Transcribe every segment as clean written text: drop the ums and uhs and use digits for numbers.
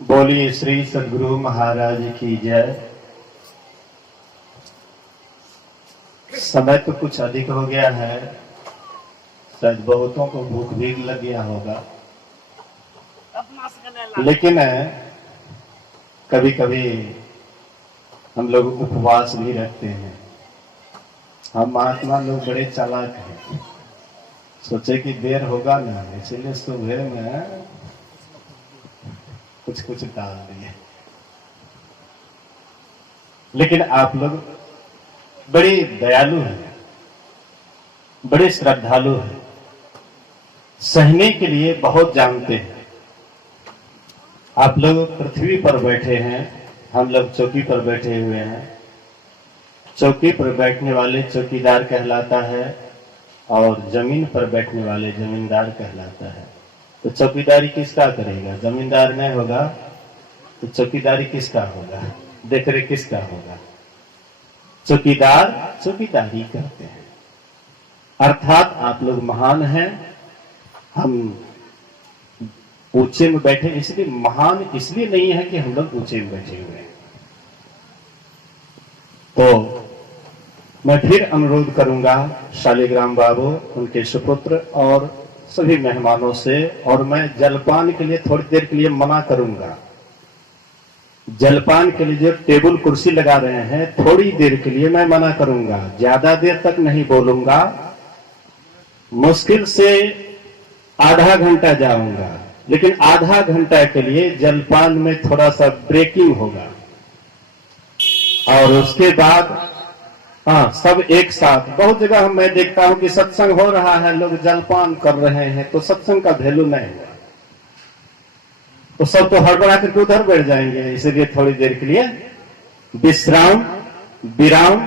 बोलिए श्री सद्गुरु महाराज की जय। समय तो कुछ अधिक हो गया है, शायद बहुतों को भूख भी लग गया होगा, लेकिन कभी कभी हम लोग उपवास भी रखते हैं। हम महात्मा लोग बड़े चालाक हैं, सोचे कि देर होगा ना, इसलिए सुबह में कुछ कुछ डाल दिए। लेकिन आप लोग बड़े दयालु हैं, बड़े श्रद्धालु हैं, सहने के लिए बहुत जानते हैं। आप लोग पृथ्वी पर बैठे हैं, हम लोग चौकी पर बैठे हुए हैं। चौकी पर बैठने वाले चौकीदार कहलाता है और जमीन पर बैठने वाले जमींदार कहलाता है। तो चौकीदारी किसका करेगा? जमींदार नहीं होगा तो चौकीदारी किसका होगा? देखरेख किसका होगा? चौकीदार चौकीदारी करते हैं। अर्थात आप लोग महान हैं, हम ऊंचे में बैठे, इसलिए महान इसलिए नहीं है कि हम लोग ऊंचे में बैठे हुए हैं। तो मैं फिर अनुरोध करूंगा शालिग्राम बाबू, उनके सुपुत्र और सभी मेहमानों से, और मैं जलपान के लिए थोड़ी देर के लिए मना करूंगा। जलपान के लिए जो टेबल कुर्सी लगा रहे हैं, थोड़ी देर के लिए मैं मना करूंगा, ज्यादा देर तक नहीं बोलूंगा। मुश्किल से आधा घंटा जाऊंगा, लेकिन आधा घंटा के लिए जलपान में थोड़ा सा ब्रेकिंग होगा और उसके बाद सब एक साथ। बहुत जगह मैं देखता हूं कि सत्संग हो रहा है, लोग जलपान कर रहे हैं, तो सत्संग का वैल्यू नहीं हुआ, तो सब तो हड़बड़ा करके उधर बैठ जाएंगे। इसलिए थोड़ी देर के लिए विश्राम, विराम,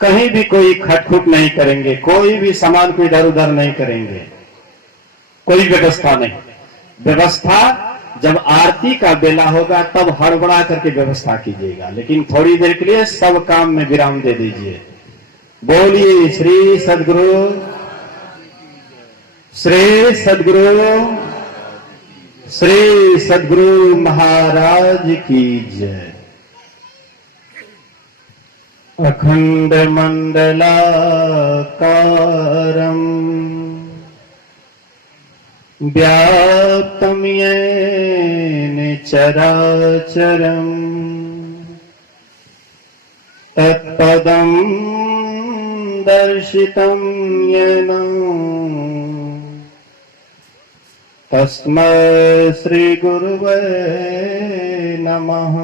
कहीं भी कोई खटखुट नहीं करेंगे, कोई भी सामान को इधर उधर नहीं करेंगे, कोई व्यवस्था नहीं। व्यवस्था जब आरती का बेला होगा तब हड़बड़ा करके व्यवस्था कीजिएगा, लेकिन थोड़ी देर के लिए सब काम में विराम दे दीजिए। बोलिए श्री सद्गुरु, श्री सद्गुरु, श्री सद्गुरु महाराज की जय। अखंड मंडलाकारं व्याप्तं येन चराचरं तत्पदं दर्शितं येन तस्मै श्री गुरुवे नमः।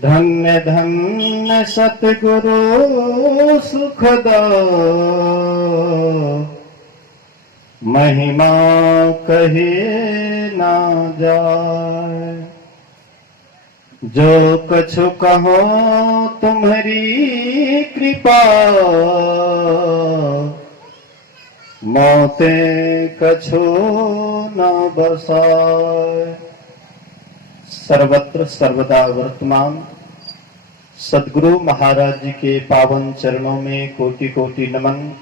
धन्य धन्य सतगुरु सुखदा महिमा कहे ना जाए। जो कछु कहो तुम्हारी कृपा, मौते कछु न बसाए। सर्वत्र सर्वदा वर्तमान सद्गुरु महाराज जी के पावन चरणों में कोटि कोटि नमन।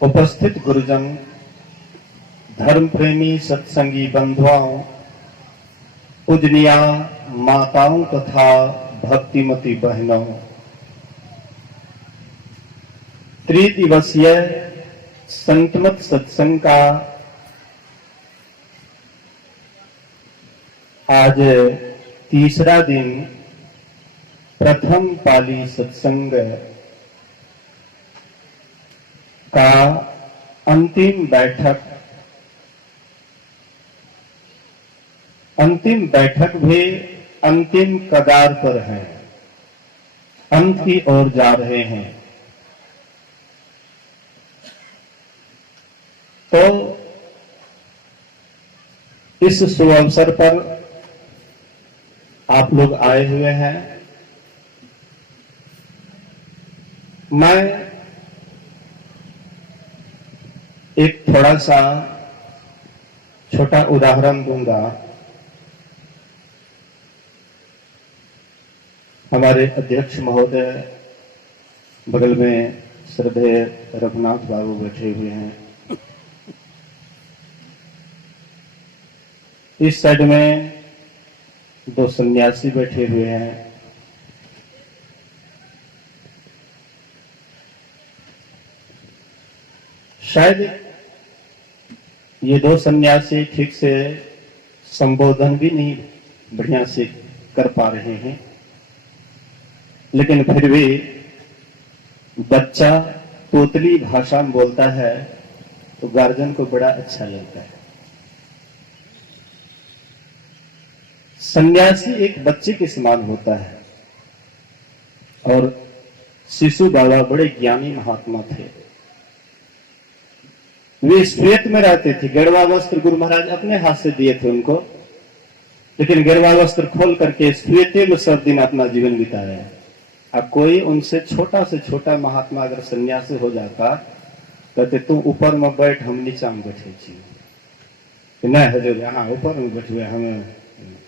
उपस्थित गुरुजन, धर्म प्रेमी सत्संगी बंधुओं, पूजनिया माताओं तथा भक्तिमती बहनों, त्रिदिवसीय संतमत सत्संग का आज तीसरा दिन, प्रथम पाली सत्संग का अंतिम बैठक भी अंतिम कगार पर है, अंत की ओर जा रहे हैं। तो इस शुभ अवसर पर आप लोग आए हुए हैं। मैं एक थोड़ा सा छोटा उदाहरण दूंगा। हमारे अध्यक्ष महोदय, बगल में श्रद्धेय रघुनाथ बाबू बैठे हुए हैं, इस साइड में दो सन्यासी बैठे हुए हैं। शायद ये दो सन्यासी ठीक से संबोधन भी नहीं बढ़िया से कर पा रहे हैं, लेकिन फिर भी बच्चा तोतली भाषा में बोलता है तो गार्जियन को बड़ा अच्छा लगता है। सन्यासी एक बच्चे के समान होता है और शिशु बाबा बड़े ज्ञानी महात्मा थे। वे श्वेत में रहते थे। गेरुआ वस्त्र गुरु महाराज अपने हाथ से दिए थे उनको, लेकिन गेरुआ वस्त्र खोल करके श्वेते में सब दिन अपना जीवन बिताया है। अब कोई उनसे छोटा से छोटा महात्मा अगर सन्यासी हो जाता, कहते तुम ऊपर में बैठ, हम नीचा में बैठे छी। नहीं हजूर, यहाँ ऊपर में बैठे, हम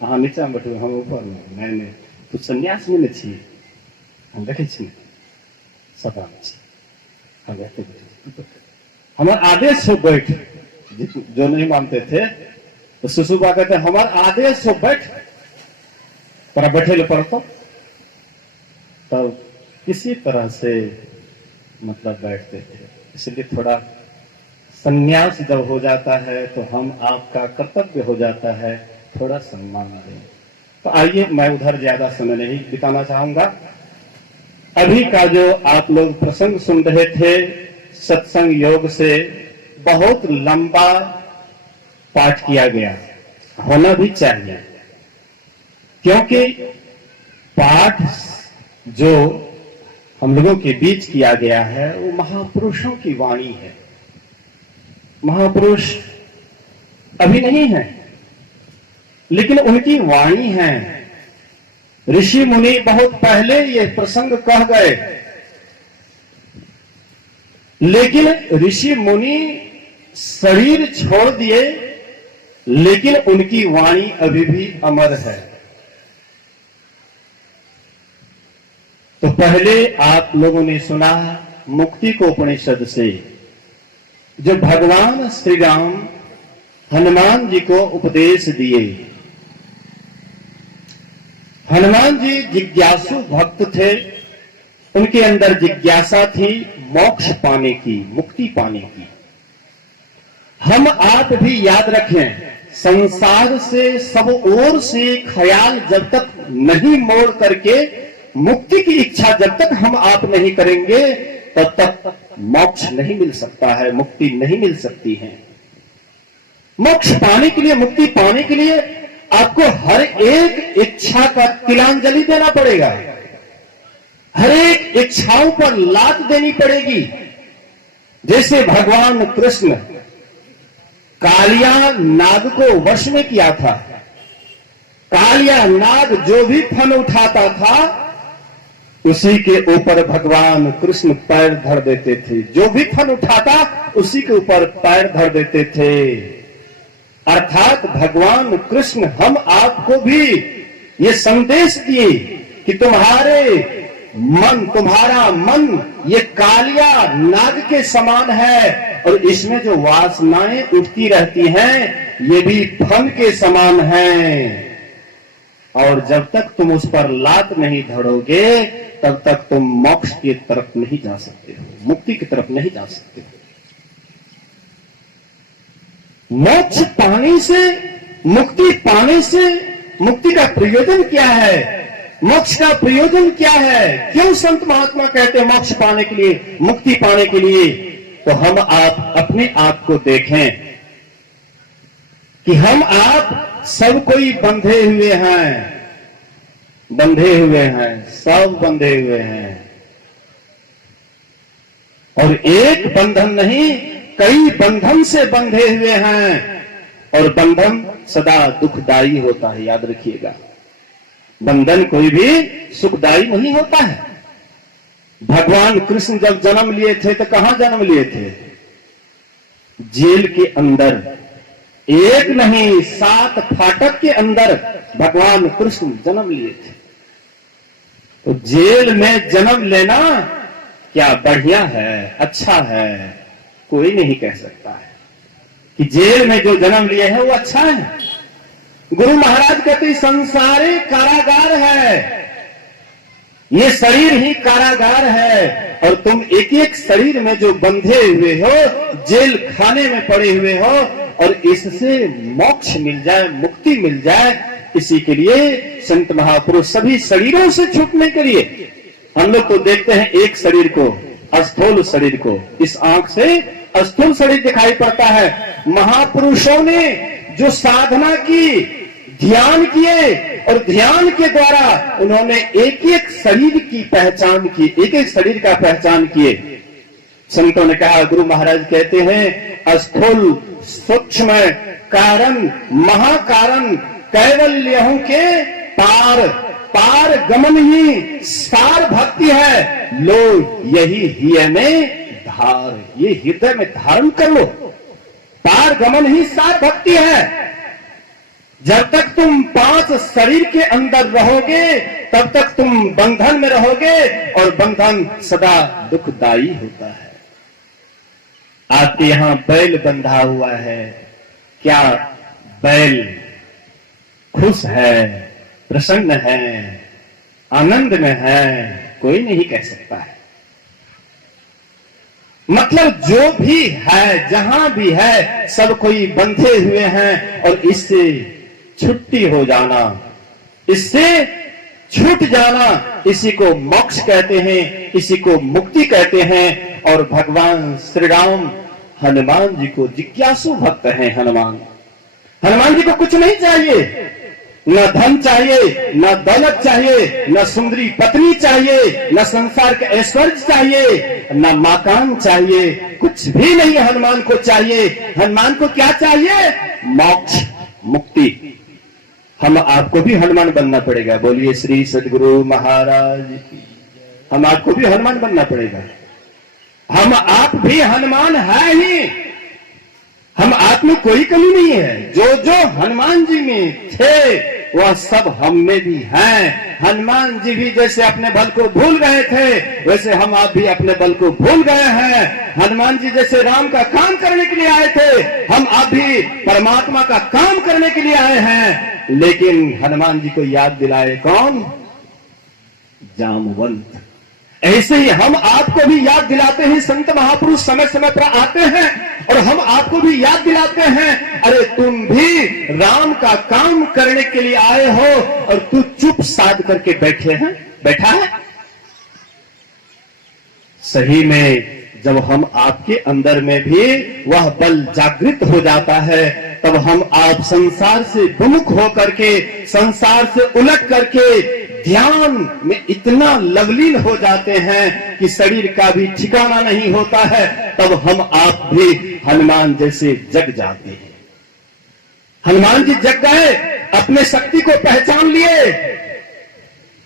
अहाँ नीचा में बैठे, हम ऊपर में। नहीं तू सन्यास में नहीं छी, हम देखे छी सभा में छी, हम रहते बैठे, हमारा आदेश हो बैठ। जो नहीं मानते थे तो सुसुबा कहते हमारा आदेश हो बैठ, पर बैठे ले पड़तो, तब किसी तरह से मतलब बैठते थे। इसलिए थोड़ा संन्यास जब हो जाता है तो हम आपका कर्तव्य हो जाता है थोड़ा सम्मान दें। तो आइए, मैं उधर ज्यादा समय नहीं बिताना चाहूंगा। अभी का जो आप लोग प्रसंग सुन रहे थे सत्संग योग से, बहुत लंबा पाठ किया गया, होना भी चाहिए, क्योंकि पाठ जो हम लोगों के बीच किया गया है वो महापुरुषों की वाणी है। महापुरुष अभी नहीं है, लेकिन उनकी वाणी है। ऋषि मुनि बहुत पहले ये प्रसंग कह गए, लेकिन ऋषि मुनि शरीर छोड़ दिए, लेकिन उनकी वाणी अभी भी अमर है। तो पहले आप लोगों ने सुना मुक्ति को उपनिषद से, जो भगवान श्री राम हनुमान जी को उपदेश दिए। हनुमान जी जिज्ञासु भक्त थे, उनके अंदर जिज्ञासा थी मोक्ष पाने की, मुक्ति पाने की। हम आप भी याद रखें, संसार से सब ओर से ख्याल जब तक नहीं मोड़ करके मुक्ति की इच्छा जब तक हम आप नहीं करेंगे, तब तक मोक्ष नहीं मिल सकता है, मुक्ति नहीं मिल सकती है। मोक्ष पाने के लिए, मुक्ति पाने के लिए आपको हर एक इच्छा का तिलांजलि देना पड़ेगा, हर एक इच्छाओं पर लात देनी पड़ेगी। जैसे भगवान कृष्ण कालिया नाग को वश में किया था। कालिया नाग जो भी फन उठाता था उसी के ऊपर भगवान कृष्ण पैर धर देते थे। जो भी फन उठाता उसी के ऊपर पैर धर देते थे। अर्थात भगवान कृष्ण हम आपको भी ये संदेश दिए कि तुम्हारा मन ये कालिया नाग के समान है, और इसमें जो वासनाएं उठती रहती हैं ये भी फन के समान हैं। और जब तक तुम उस पर लात नहीं धड़ोगे तब तक तुम मोक्ष की तरफ नहीं जा सकते हो, मुक्ति की तरफ नहीं जा सकते हो। मोक्ष पाने से, मुक्ति पाने से, मुक्ति का प्रयोजन क्या है, मोक्ष का प्रयोजन क्या है, क्यों संत महात्मा कहते हैं मोक्ष पाने के लिए, मुक्ति पाने के लिए। तो हम आप अपने आप को देखें कि हम आप सब कोई बंधे हुए हैं, बंधे हुए हैं, सब बंधे हुए हैं। और एक बंधन नहीं, कई बंधन से बंधे हुए हैं, और बंधन सदा दुखदाई होता है, याद रखिएगा। बंधन कोई भी सुखदाई नहीं होता है। भगवान कृष्ण जब जन्म लिए थे तो कहां जन्म लिए थे? जेल के अंदर। एक नहीं 7 फाटक के अंदर भगवान कृष्ण जन्म लिए थे। तो जेल में जन्म लेना क्या बढ़िया है, अच्छा है? कोई नहीं कह सकता है कि जेल में जो जन्म लिए है वो अच्छा है। गुरु महाराज कहते संसारे कारागार है, ये शरीर ही कारागार है, और तुम एक एक शरीर में जो बंधे हुए हो, जेल खाने में पड़े हुए हो, और इससे मोक्ष मिल जाए, मुक्ति मिल जाए, इसी के लिए संत महापुरुष सभी शरीरों से छूटने के लिए। हम लोग तो देखते हैं एक शरीर को, स्थूल शरीर को, इस आंख से स्थूल शरीर दिखाई पड़ता है। महापुरुषों ने जो साधना की, ध्यान किए, और ध्यान के द्वारा उन्होंने एक एक शरीर की पहचान की, एक एक शरीर का पहचान किए। संतों ने कहा, गुरु महाराज कहते हैं स्थूल सूक्ष्म कारण महाकारण कैवल्यहु के पार, पार गमन ही सार भक्ति है, लो यही हिय में धार, ये हृदय में धारण कर लो। पार गमन ही सार भक्ति है। जब तक तुम 5 शरीर के अंदर रहोगे तब तक तुम बंधन में रहोगे, और बंधन सदा दुखदाई होता है। आपके यहां बैल बंधा हुआ है, क्या बैल खुश है, प्रसन्न है, आनंद में है? कोई नहीं कह सकता है। मतलब जो भी है, जहां भी है, सब कोई बंधे हुए हैं, और इससे छुट्टी हो जाना, इससे छूट जाना, इसी को मोक्ष कहते हैं, इसी को मुक्ति कहते हैं। और भगवान श्री राम हनुमान जी को जिज्ञासु भक्त हैं। हनुमान जी को कुछ नहीं चाहिए, न धन चाहिए, न दौलत चाहिए, न सुंदरी पत्नी चाहिए, न संसार के ऐश्वर्य चाहिए, न मकान चाहिए, कुछ भी नहीं हनुमान को चाहिए। हनुमान को क्या चाहिए? मोक्ष, मुक्ति। हम आपको भी हनुमान बनना पड़ेगा। बोलिए श्री सद्गुरु महाराज की। हम आपको भी हनुमान बनना पड़ेगा। हम आप भी हनुमान है ही, हम आप में कोई कमी नहीं है। जो जो हनुमान जी में थे वह सब हम में भी हैं। हनुमान जी भी जैसे अपने बल को भूल गए थे, वैसे हम आप भी अपने बल को भूल गए हैं। हनुमान जी जैसे राम का काम करने के लिए आए थे, हम आप भी परमात्मा का काम करने के लिए आए हैं। लेकिन हनुमान जी को याद दिलाए कौन? जामवंत। ऐसे ही हम आपको भी याद दिलाते हैं। संत महापुरुष समय समय पर आते हैं और हम आपको भी याद दिलाते हैं, अरे तुम भी राम का काम करने के लिए आए हो और तू चुप साध करके बैठा है। सही में जब हम आपके अंदर में भी वह बल जागृत हो जाता है, तब हम आप संसार से विमुख होकर के, संसार से उलट करके ध्यान में इतना लवलीन हो जाते हैं कि शरीर का भी ठिकाना नहीं होता है। तब हम आप भी हनुमान जैसे जग जाते हैं। हनुमान जी जग गए, अपने शक्ति को पहचान लिए।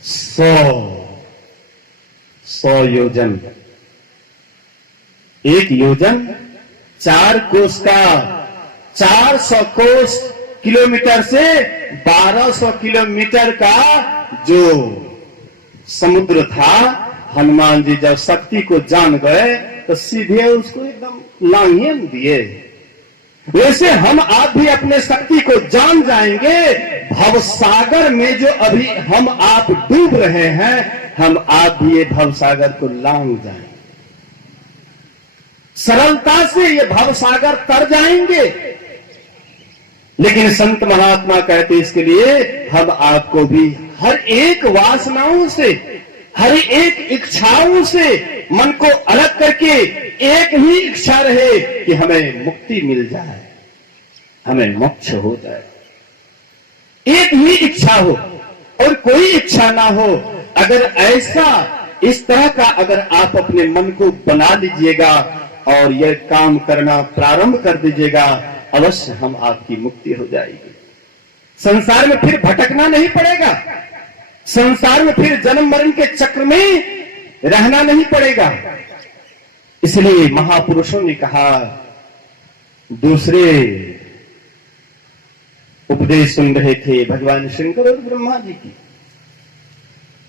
100 योजन, एक योजन 4 कोस का, 400 कोस किलोमीटर से 1200 किलोमीटर का जो समुद्र था, हनुमान जी जब शक्ति को जान गए तो सीधे उसको एकदम लांघन दिए। वैसे हम आप भी अपने शक्ति को जान जाएंगे। भवसागर में जो अभी हम आप डूब रहे हैं, हम आप भी ये भवसागर को लांघ जाएंगे। सरलता से ये भवसागर तर जाएंगे। लेकिन संत महात्मा कहते इसके लिए हम आपको भी हर एक वासनाओं से, हर एक इच्छाओं से मन को अलग करके एक ही इच्छा रहे कि हमें मुक्ति मिल जाए, हमें मोक्ष हो जाए। एक ही इच्छा हो और कोई इच्छा ना हो। अगर ऐसा इस तरह का अगर आप अपने मन को बना लीजिएगा और यह काम करना प्रारंभ कर दीजिएगा, अवश्य हम आपकी मुक्ति हो जाएगी। संसार में फिर भटकना नहीं पड़ेगा, संसार में फिर जन्म मरण के चक्र में रहना नहीं पड़ेगा। इसलिए महापुरुषों ने कहा, दूसरे उपदेश सुन रहे थे भगवान शंकर और ब्रह्मा जी की।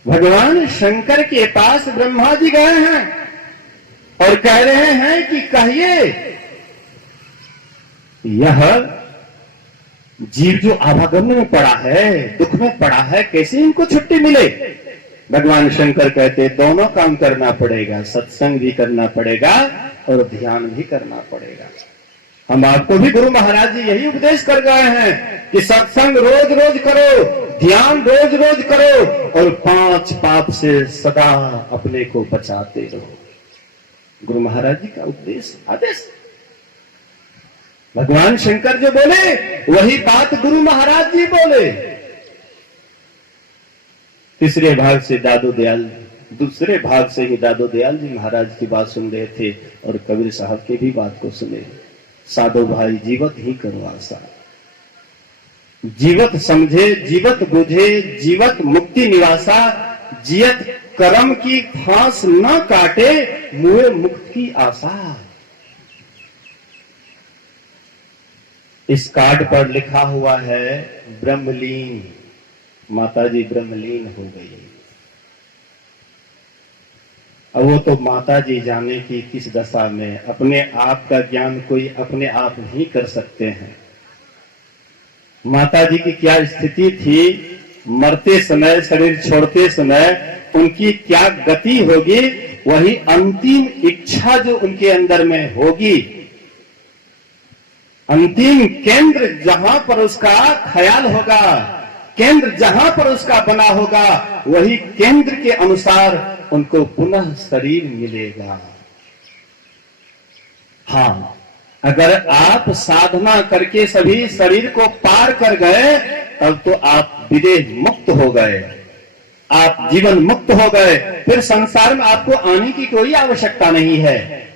भगवान शंकर के पास ब्रह्मा जी गए हैं और कह रहे हैं कि कहिए, यह जीव जो आवागमन में पड़ा है, दुख में पड़ा है, कैसे इनको छुट्टी मिले? भगवान शंकर कहते दोनों काम करना पड़ेगा, सत्संग भी करना पड़ेगा और ध्यान भी करना पड़ेगा। हम आपको भी गुरु महाराज जी यही उपदेश कर गए हैं कि सत्संग रोज रोज करो, ध्यान रोज रोज करो और 5 पाप से सदा अपने को बचाते रहो। गुरु महाराज जी का उपदेश, आदेश। भगवान शंकर जो बोले वही बात गुरु महाराज जी बोले। तीसरे भाग से दादू दयाल, दूसरे भाग से ही दादू दयाल जी महाराज की बात सुन रहे थे और कबीर साहब की भी बात को सुने। साधो भाई जीवत ही करो आशा, जीवत समझे, जीवत बुझे, जीवत मुक्ति निवासा, जियत कर्म की फांस न काटे, मुए मुक्त की आशा। इस कार्ड पर लिखा हुआ है ब्रह्मलीन, माताजी ब्रह्मलीन हो गई। अब वो तो माताजी जाने की किस दशा में, अपने आप का ज्ञान कोई अपने आप नहीं कर सकते हैं। माताजी की क्या स्थिति थी, मरते समय, शरीर छोड़ते समय उनकी क्या गति होगी, वही अंतिम इच्छा जो उनके अंदर में होगी, अंतिम केंद्र जहां पर उसका ख्याल होगा, केंद्र जहां पर उसका बना होगा, वही केंद्र के अनुसार उनको पुनः शरीर मिलेगा। हाँ, अगर आप साधना करके सभी शरीर को पार कर गए तब तो आप विदेह मुक्त हो गए, आप जीवन मुक्त हो गए, फिर संसार में आपको आने की कोई आवश्यकता नहीं है।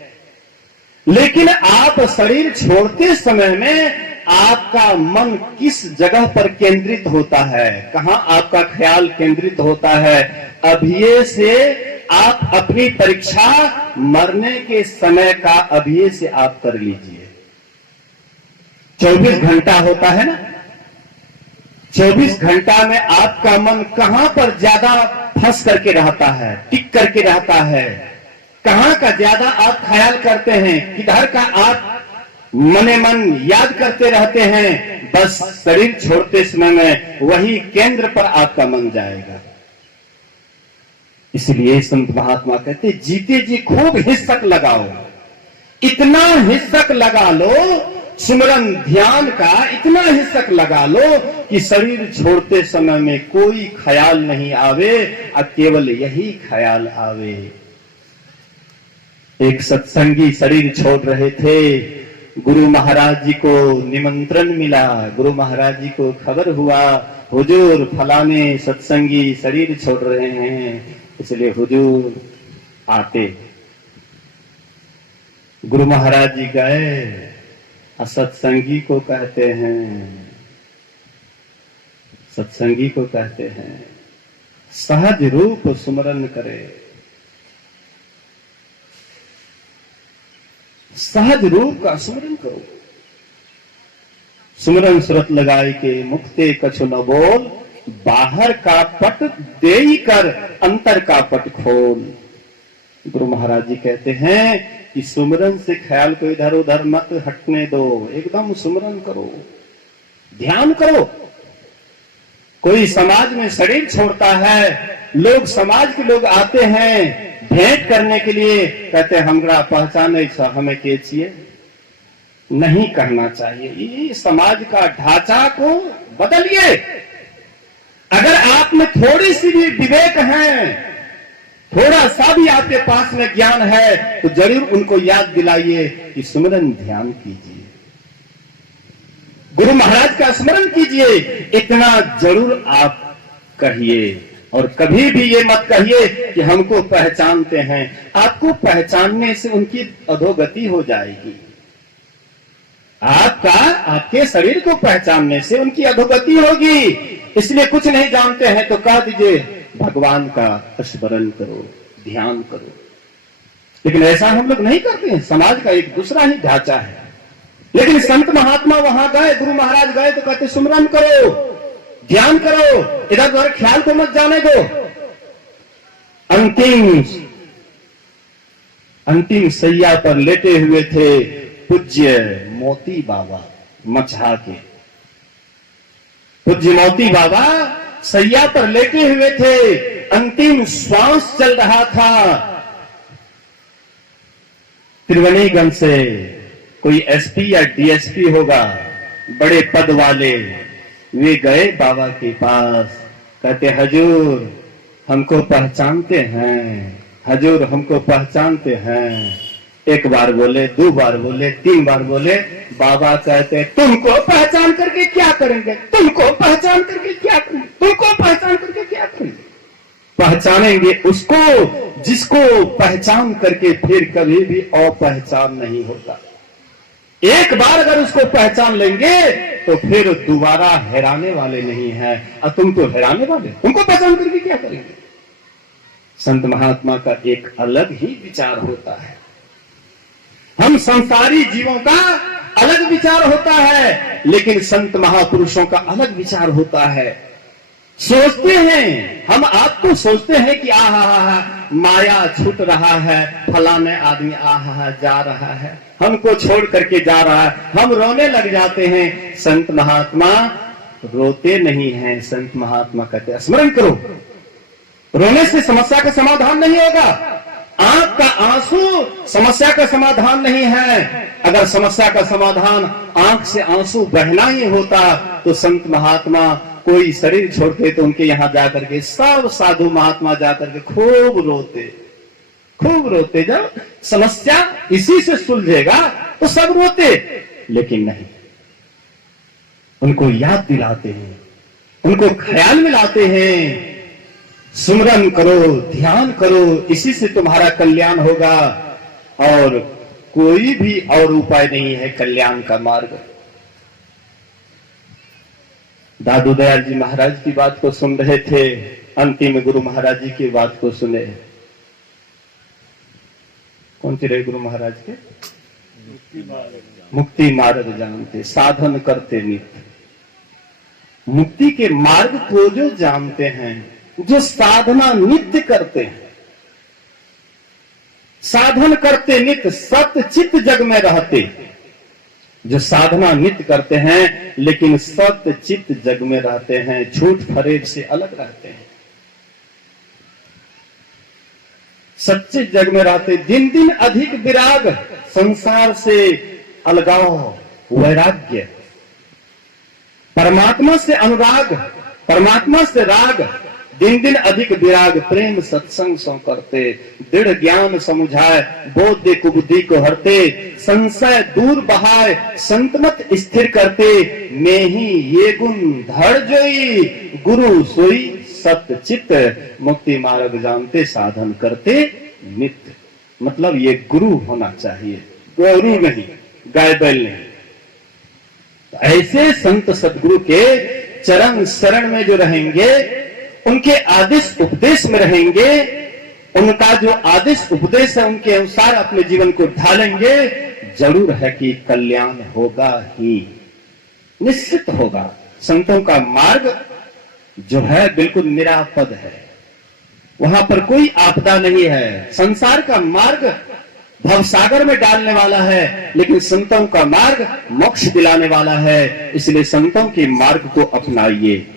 लेकिन आप शरीर छोड़ते समय में आपका मन किस जगह पर केंद्रित होता है, कहां आपका ख्याल केंद्रित होता है, अभी से आप अपनी परीक्षा मरने के समय का अभी से आप कर लीजिए। 24 घंटा होता है ना, 24 घंटा में आपका मन कहां पर ज्यादा फंस करके रहता है, टिक करके रहता है, कहां का ज्यादा आप ख्याल करते हैं, किधर का आप मने मन याद करते रहते हैं, बस शरीर छोड़ते समय में वही केंद्र पर आपका मन जाएगा। इसलिए संत महात्मा कहते जीते जी खूब हिस्सक लगाओ, इतना हिस्सक लगा लो, सुमरन ध्यान का इतना हिस्सक लगा लो कि शरीर छोड़ते समय में कोई ख्याल नहीं आवे, अब केवल यही ख्याल आवे। एक सत्संगी शरीर छोड़ रहे थे, गुरु महाराज जी को निमंत्रण मिला, गुरु महाराज जी को खबर हुआ हुजूर फलाने सत्संगी शरीर छोड़ रहे हैं, इसलिए हुजूर आते। गुरु महाराज जी गए, सत्संगी को कहते हैं, सत्संगी को कहते हैं सहज रूप सुमरन करे, सहज रूप का सुमरन करो। सुमरन सुरत लगाई के मुक्ते कछु न बोल, बाहर का पट देई कर अंतर का पट खोल। गुरु महाराज जी कहते हैं कि सुमरन से ख्याल को इधर उधर मत हटने दो, एकदम सुमरन करो, ध्यान करो। कोई समाज में शरीर छोड़ता है, लोग समाज के लोग आते हैं भेंट करने के लिए, कहते हमरा पहचाने हमें के छिए, नहीं करना चाहिए। ये समाज का ढांचा को बदलिए। अगर आप में थोड़ी सी भी विवेक है, थोड़ा सा भी आपके पास में ज्ञान है, तो जरूर उनको याद दिलाइए कि सुमरन ध्यान कीजिए, गुरु महाराज का स्मरण कीजिए, इतना जरूर आप कहिए। और कभी भी ये मत कहिए कि हमको पहचानते हैं, आपको पहचानने से उनकी अधोगति हो जाएगी। आपके शरीर को पहचानने से उनकी अधोगति होगी। इसलिए कुछ नहीं जानते हैं तो कह दीजिए भगवान का स्मरण करो, ध्यान करो। लेकिन ऐसा हम लोग नहीं करते हैं, समाज का एक दूसरा ही ढांचा है। लेकिन संत महात्मा वहां गए, गुरु महाराज गए तो कहते सुमरन करो, ध्यान करो, इधर उधर ख्याल को मत जाने दो। अंतिम सैया पर लेटे हुए थे पूज्य मोती बाबा मचहा के। पूज्य मोती बाबा सैया पर लेटे हुए थे, अंतिम श्वास चल रहा था। त्रिवेणीगंज से कोई एसपी या डीएसपी होगा, बड़े पद वाले, वे गए बाबा के पास, कहते हजूर हमको पहचानते हैं, हजूर हमको पहचानते हैं। एक बार बोले, दो बार बोले, तीन बार बोले, बाबा कहते तुमको पहचान करके क्या करेंगे, तुमको पहचान करके क्या करेंगे, तुमको पहचान करके क्या करेंगे। पहचानेंगे उसको जिसको पहचान करके फिर कभी भी अपहचान नहीं होता। एक बार अगर उसको पहचान लेंगे तो फिर दोबारा हैराने वाले नहीं है। और तुम तो हैराने वाले, तुमको पहचान करके क्या करेंगे। संत महात्मा का एक अलग ही विचार होता है। हम संसारी जीवों का अलग विचार होता है, लेकिन संत महापुरुषों का अलग विचार होता है। सोचते हैं, हम आपको सोचते हैं कि आहा माया छूट रहा है, फलाने आदमी आहा जा रहा है, हमको छोड़ करके जा रहा है, हम रोने लग जाते हैं। संत महात्मा रोते नहीं हैं। संत महात्मा कहते स्मरण करो, रोने से समस्या का समाधान नहीं होगा। आंख का आंसू समस्या का समाधान नहीं है। अगर समस्या का समाधान आंख से आंसू बहना ही होता तो संत महात्मा कोई शरीर छोड़ते तो उनके यहां जाकर के सब साधु महात्मा जाकर के खूब रोते। जब समस्या इसी से सुलझेगा तो सब रोते, लेकिन नहीं, उनको याद दिलाते हैं, उनको ख्याल में लाते हैं। सुमरन करो, ध्यान करो, इसी से तुम्हारा कल्याण होगा और कोई भी और उपाय नहीं है कल्याण का मार्ग। दादू दयाल जी महाराज की बात को सुन रहे थे, अंतिम गुरु महाराज जी की बात को सुने। कौन सी रहे गुरु महाराज के? मुक्ति मार्ग जानते, साधन करते नित्य। मुक्ति के मार्ग को जो जानते हैं, जो साधना नित्य करते हैं, साधन करते नित्य, सत्य चित्त जग में रहते, जो साधना नित्य करते हैं लेकिन सत्य चित्त जग में रहते हैं, झूठ फरेब से अलग रहते हैं, सच्चे जग में रहते, दिन दिन अधिक विराग, संसार से अलगाव, वैराग्य, परमात्मा से अनुराग, परमात्मा से राग, दिन दिन अधिक विराग, प्रेम सत्संग सो करते, दृढ़ ज्ञान समुझाए, बोध कुबुद्धि को हरते, संशय दूर बहाए, संतमत स्थिर करते, मैं ही ये गुण धड़ जोई, गुरु सोई सत्य चित्त, मुक्ति मार्ग जानते, साधन करते नित्य। मतलब ये गुरु होना चाहिए, गुरु नहीं, गाय बैल नहीं। ऐसे संत सदगुरु के चरण शरण में जो रहेंगे, उनके आदेश उपदेश में रहेंगे, उनका जो आदेश उपदेश है उनके अनुसार अपने जीवन को ढालेंगे, जरूर है कि कल्याण होगा ही, निश्चित होगा। संतों का मार्ग जो है बिल्कुल निरापद है, वहां पर कोई आपदा नहीं है। संसार का मार्ग भवसागर में डालने वाला है, लेकिन संतों का मार्ग मोक्ष दिलाने वाला है। इसलिए संतों के मार्ग को अपनाइए।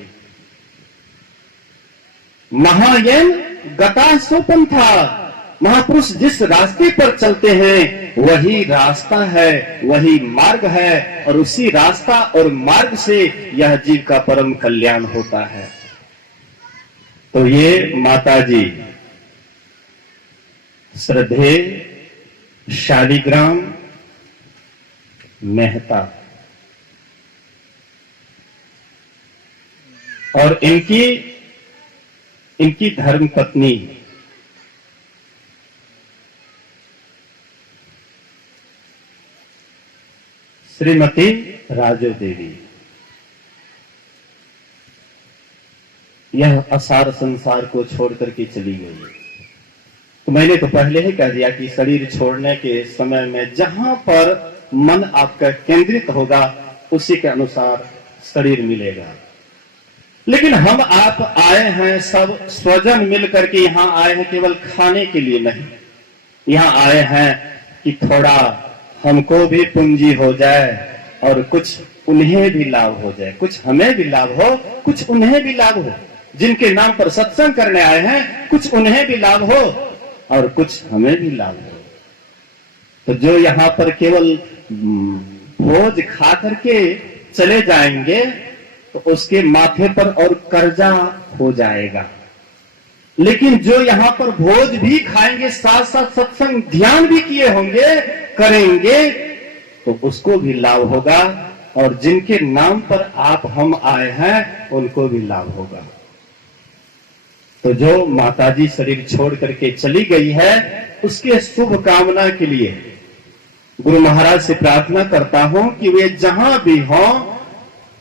महायन गता सोपंथा, महापुरुष जिस रास्ते पर चलते हैं वही रास्ता है, वही मार्ग है, और उसी रास्ता और मार्ग से यह जीव का परम कल्याण होता है। तो ये माता जी श्रद्धेय शालिग्राम मेहता और इनकी धर्म पत्नी श्रीमती राजो देवी, यह असार संसार को छोड़ करके चली गई। तो मैंने तो पहले ही कह दिया कि शरीर छोड़ने के समय में जहां पर मन आपका केंद्रित होगा उसी के अनुसार शरीर मिलेगा। लेकिन हम आप आए हैं सब स्वजन मिल करके यहाँ आए हैं, केवल खाने के लिए नहीं। यहाँ आए हैं कि थोड़ा हमको भी पूंजी हो जाए और कुछ उन्हें भी लाभ हो जाए, कुछ हमें भी लाभ हो, कुछ उन्हें भी लाभ हो। जिनके नाम पर सत्संग करने आए हैं, कुछ उन्हें भी लाभ हो और कुछ हमें भी लाभ हो। तो जो यहाँ पर केवल भोज खा करके चले जाएंगे तो उसके माथे पर और कर्जा हो जाएगा। लेकिन जो यहाँ पर भोज भी खाएंगे, साथ साथ सत्संग ध्यान भी किए होंगे, करेंगे, तो उसको भी लाभ होगा। और जिनके नाम पर आप हम आए हैं उनको भी लाभ होगा। तो जो माताजी शरीर छोड़ करके चली गई है, उसके शुभ कामना के लिए गुरु महाराज से प्रार्थना करता हूं कि वे जहां भी हों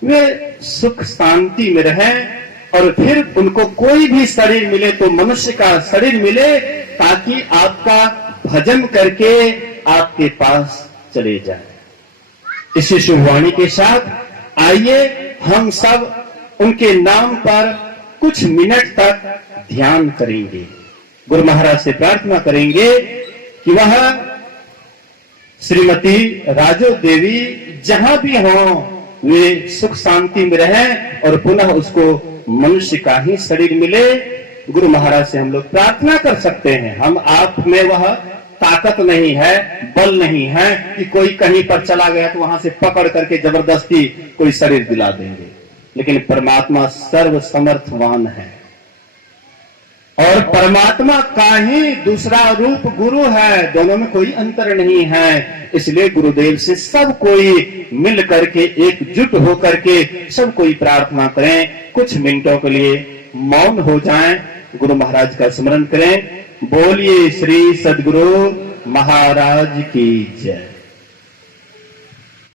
वे सुख शांति में रहें और फिर उनको कोई भी शरीर मिले तो मनुष्य का शरीर मिले, ताकि आपका भजन करके आपके पास चले जाए। इसी शुभवाणी के साथ आइए हम सब उनके नाम पर कुछ मिनट तक ध्यान करेंगे। गुरु महाराज से प्रार्थना करेंगे कि वह श्रीमती राजो देवी जहां भी हों वे सुख शांति में रहें और पुनः उसको मनुष्य का ही शरीर मिले। गुरु महाराज से हम लोग प्रार्थना कर सकते हैं। हम आप में वह ताकत नहीं है, बल नहीं है कि कोई कहीं पर चला गया तो वहां से पकड़ करके जबरदस्ती कोई शरीर दिला देंगे। लेकिन परमात्मा सर्व समर्थवान है और परमात्मा का ही दूसरा रूप गुरु है, दोनों में कोई अंतर नहीं है। इसलिए गुरुदेव से सब कोई मिल करके एकजुट होकर के सब कोई प्रार्थना करें। कुछ मिनटों के लिए मौन हो जाएं, गुरु महाराज का स्मरण करें। बोलिए श्री सद्गुरु महाराज की जय।